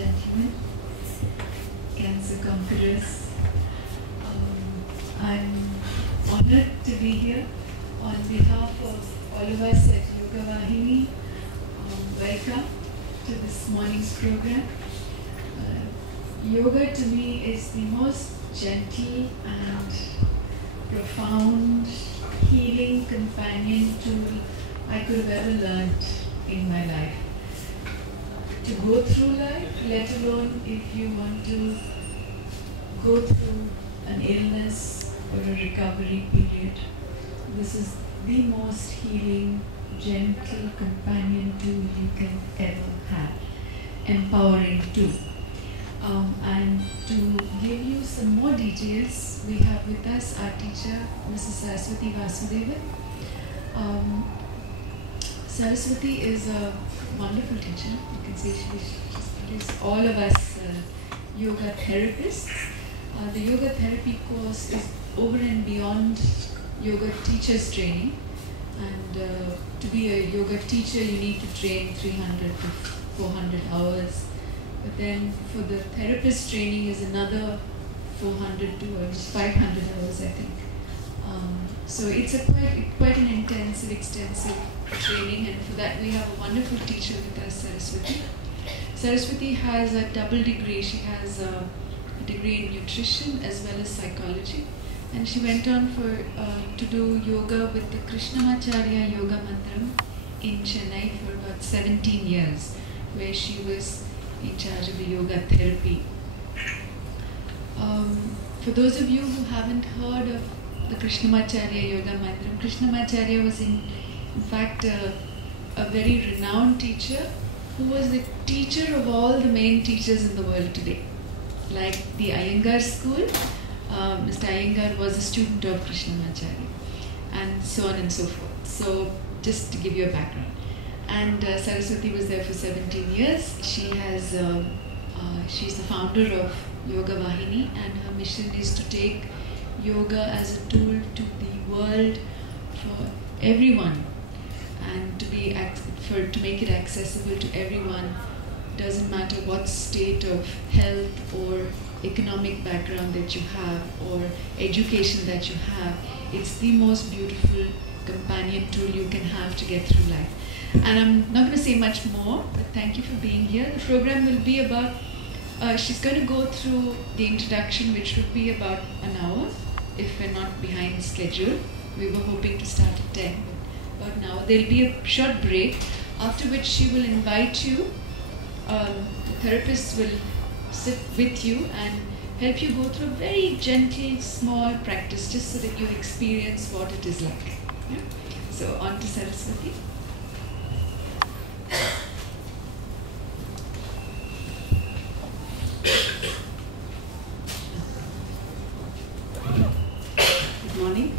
gentlemen, cancer conquerors. I'm honored to be here on behalf of all of us at Yoga Vahini. Welcome to this morning's program. Yoga to me is the most gentle and profound healing companion tool I could have ever learned in my life. To go through life, let alone if you want to go through an illness or a recovery period, this is the most healing, gentle companion tool you can ever have. Empowering too. And to give you some more details, we have with us our teacher, Mrs. Saraswathi Vasudevan. Saraswathi is a wonderful teacher. You can say she's produced all of us yoga therapists. The yoga therapy course is over and beyond yoga teacher's training. And to be a yoga teacher, you need to train 300 to 400 hours. But then for the therapist training is another 400 to 500 hours, I think. So it's a quite an intensive, extensive training, and for that we have a wonderful teacher with us, Saraswathi. Saraswathi has a double degree. She has a degree in nutrition as well as psychology, and she went on to do yoga with the Krishna Yoga Mandram in Chennai for about 17 years, where she was in charge of the yoga therapy. For those of you who haven't heard of the Krishnamacharya Yoga Mandram, Krishnamacharya was in fact a very renowned teacher who was the teacher of all the main teachers in the world today. Like the Iyengar school, Mr. Iyengar was a student of Krishnamacharya, and so on and so forth. So just to give you a background. And Saraswathi was there for 17 years. She's the founder of Yoga Vahini, and her mission is to take yoga as a tool to the world for everyone, and to make it accessible to everyone. Doesn't matter what state of health or economic background that you have or education that you have. It's the most beautiful companion tool you can have to get through life. And I'm not going to say much more, but thank you for being here. The program will be about, she's going to go through the introduction, which would be about an hour, if we're not behind schedule. We were hoping to start at 10, but about an hour. There'll be a short break, after which she will invite you. The therapist will sit with you and help you go through a very gentle, small practice, just so that you experience what it is like. Yeah? So on to Saraswathi. Good morning.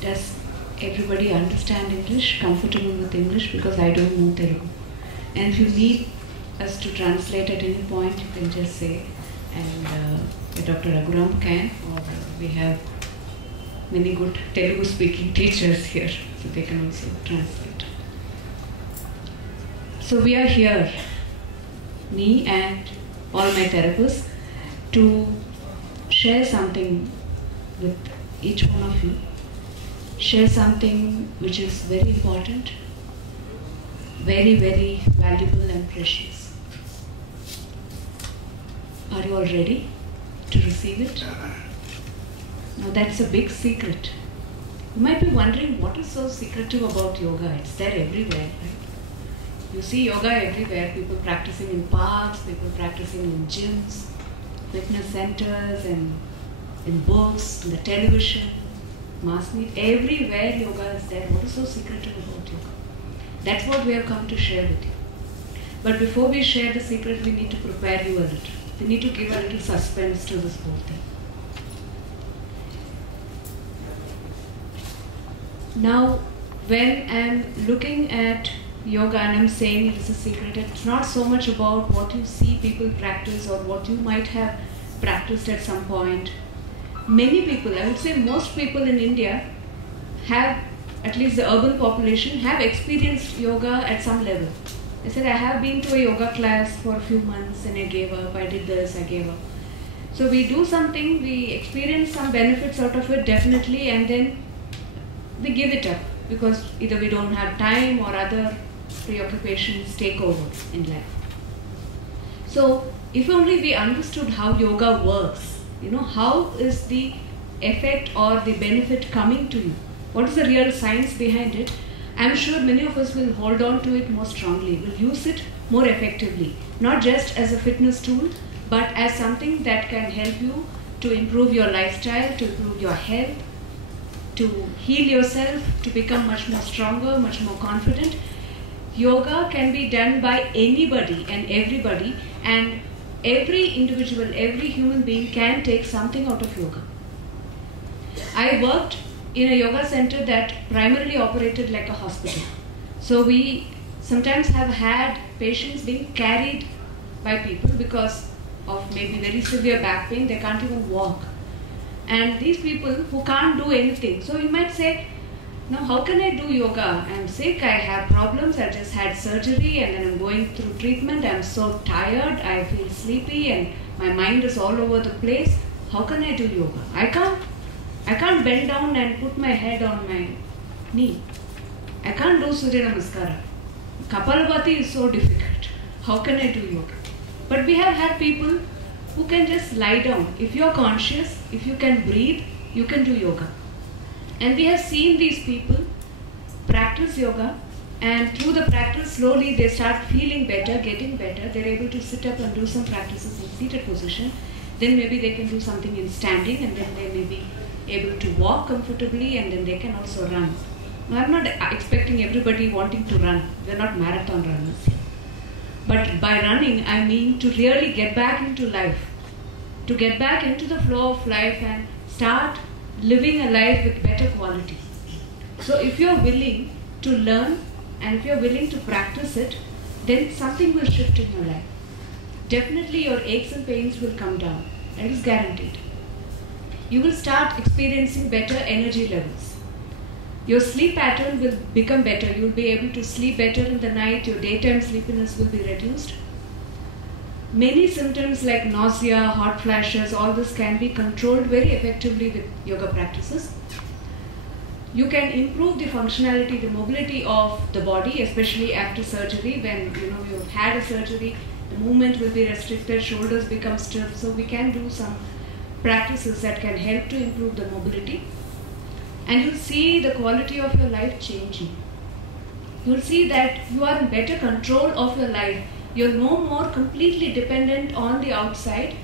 Does everybody understand English, comfortable with English? Because I don't know Telugu. And if you need us to translate at any point, you can just say, and Dr. Raghuram can, or we have many good Telugu speaking teachers here, so they can also translate. So we are here, me and all my therapists, to share something with each one of you, share something which is very important, very, very valuable and precious. Are you all ready to receive it? Now that's a big secret. You might be wondering, what is so secretive about yoga? It's there everywhere, right? You see yoga everywhere, people practicing in parks, people practicing in gyms, fitness centers, and in books, in the television, mass media, everywhere yoga is there. What is so secretive about yoga? That's what we have come to share with you. But before we share the secret, we need to prepare you a little. We need to give a little suspense to this whole thing. Now, when I'm looking at yoga and I'm saying it is a secret, it's not so much about what you see people practice or what you might have practiced at some point. Many people, I would say most people in India have, at least the urban population, have experienced yoga at some level. I said, I have been to a yoga class for a few months and I gave up. I did this, I gave up. So we do something, we experience some benefits out of it definitely, and then we give it up because either we don't have time or other preoccupations take over in life. So if only we understood how yoga works, how is the effect or the benefit coming to you? What is the real science behind it? I'm sure many of us will hold on to it more strongly, will use it more effectively, not just as a fitness tool, but as something that can help you to improve your lifestyle, to improve your health, to heal yourself, to become much more stronger, much more confident. Yoga can be done by anybody and everybody, and every individual, every human being can take something out of yoga. I worked in a yoga center that primarily operated like a hospital. So we sometimes have had patients being carried by people because of maybe very severe back pain, they can't even walk. And these people who can't do anything, so you might say, now how can I do yoga? I'm sick, I have problems, I just had surgery and then I'm going through treatment, I'm so tired, I feel sleepy and my mind is all over the place. How can I do yoga? I can't bend down and put my head on my knee. I can't do Surya Namaskara. Kapalabhati is so difficult. How can I do yoga? But we have had people who can just lie down. If you are conscious, if you can breathe, you can do yoga. And we have seen these people practice yoga, and through the practice, slowly they start feeling better, getting better. They're able to sit up and do some practices in seated position. Then maybe they can do something in standing, and then they may be able to walk comfortably, and then they can also run. Now, I'm not expecting everybody wanting to run. We're not marathon runners. But by running, I mean to really get back into life, to get back into the flow of life and start living a life with better quality. So if you're willing to learn and if you're willing to practice it, then something will shift in your life. Definitely your aches and pains will come down. That is guaranteed. You will start experiencing better energy levels. Your sleep pattern will become better. You will be able to sleep better in the night. Your daytime sleepiness will be reduced. Many symptoms like nausea, hot flashes, all this can be controlled very effectively with yoga practices. You can improve the functionality, the mobility of the body, especially after surgery. When you've had a surgery, the movement will be restricted, shoulders become stiff. So we can do some practices that can help to improve the mobility. And you'll see the quality of your life changing. You'll see that you are in better control of your life. You're no more completely dependent on the outside.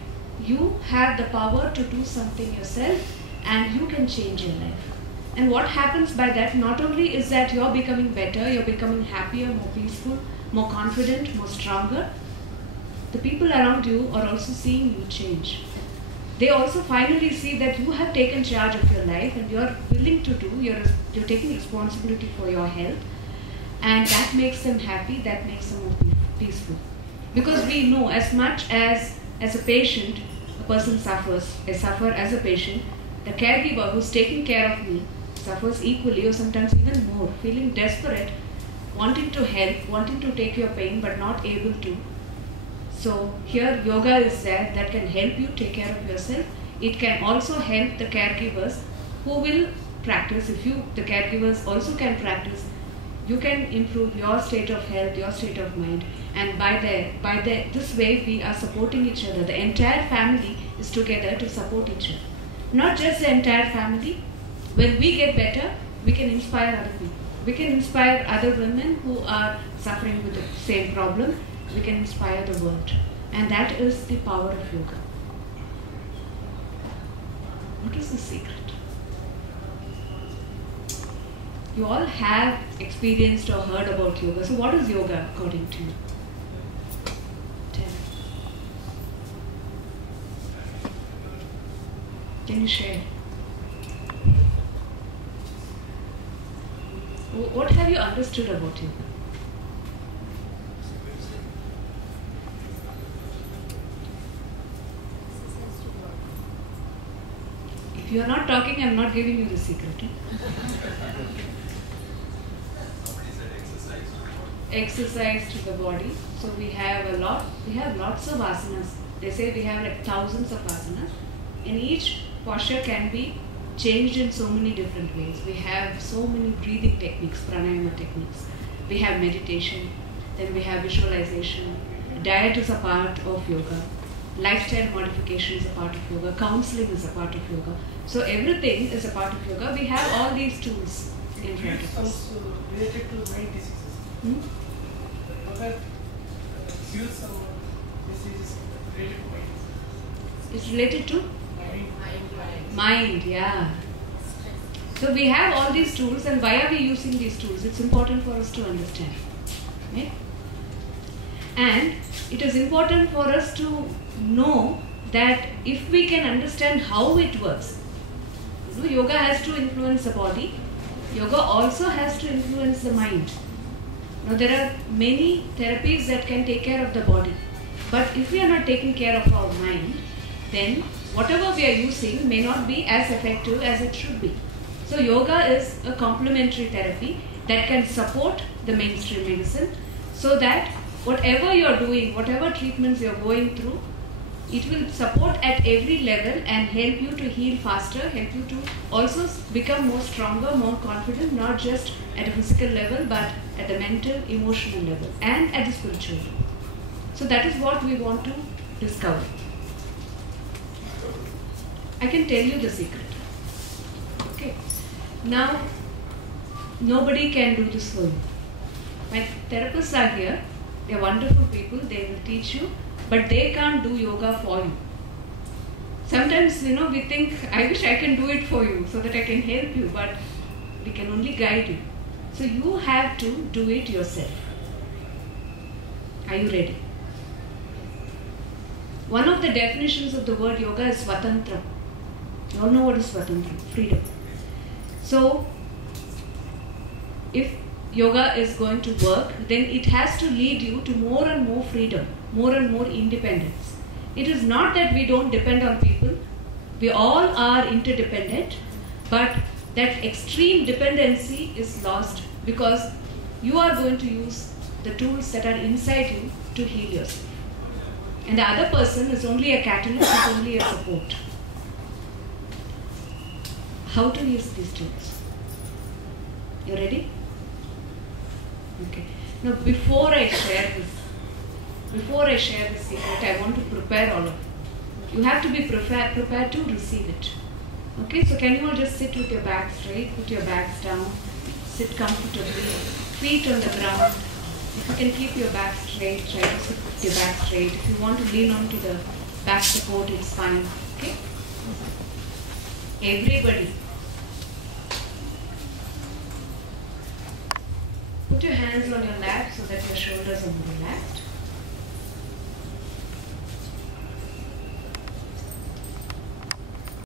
You have the power to do something yourself and you can change your life. And what happens by that not only is that you're becoming better, you're becoming happier, more peaceful, more confident, more stronger. The people around you are also seeing you change. They also finally see that you have taken charge of your life and you're willing to do, you're taking responsibility for your health, and that makes them happy, that makes them more peaceful. Because we know as much as a patient, a person suffers, I suffer as a patient, the caregiver who's taking care of me suffers equally or sometimes even more, feeling desperate, wanting to help, wanting to take your pain but not able to. So here yoga is there that can help you take care of yourself. It can also help the caregivers who will practice. If the caregivers also can practice, you can improve your state of health, your state of mind. And this way we are supporting each other. The entire family is together to support each other. Not just the entire family. When we get better, we can inspire other people. We can inspire other women who are suffering with the same problem. We can inspire the world. And that is the power of yoga. What is the secret? You all have experienced or heard about yoga. So what is yoga according to you? Tell me. Can you share? What have you understood about yoga? If you are not talking, I am not giving you the secret. exercise to the body. So we have lots of asanas. They say we have like thousands of asanas, and each posture can be changed in so many different ways. We have so many breathing techniques, pranayama techniques. We have meditation, then we have visualization. Diet is a part of yoga. Lifestyle modification is a part of yoga. Counseling is a part of yoga. So everything is a part of yoga. We have all these tools in front of us. Also related to mind diseases. Yoga cures some diseases related to mind diseases. It's related to Mind. mind, yeah. So we have all these tools, and why are we using these tools? It's important for us to understand. Right? And it is important for us to know that if we can understand how it works, yoga has to influence the body, yoga also has to influence the mind. Now there are many therapies that can take care of the body, but if we are not taking care of our mind, then whatever we are using may not be as effective as it should be. So yoga is a complementary therapy that can support the mainstream medicine, so that whatever you are doing, whatever treatments you are going through, it will support at every level and help you to heal faster, help you to also become more stronger, more confident, not just at a physical level, but at the mental, emotional level, and at the spiritual level. So that is what we want to discover. I can tell you the secret. Okay. Now, nobody can do this for you. My therapists are here. They are wonderful people. They will teach you, but they can't do yoga for you. Sometimes, we think, I wish I can do it for you so that I can help you, but we can only guide you. So you have to do it yourself. Are you ready? One of the definitions of the word yoga is swatantra. You all know what is swatantra? Freedom. So, if yoga is going to work, then it has to lead you to more and more freedom, more and more independence. It is not that we don't depend on people. We all are interdependent, but that extreme dependency is lost because you are going to use the tools that are inside you to heal yourself. And the other person is only a catalyst, is only a support. How to use these tools? You ready? Okay. Now, before I share this secret, I want to prepare all of you. You have to be prepared to receive it. Okay, so can you all just sit with your back straight, put your backs down, sit comfortably, feet on the ground. If you can keep your back straight, try to sit with your back straight. If you want to lean onto the back support, it's fine. Okay? Everybody, put your hands on your lap so that your shoulders are relaxed.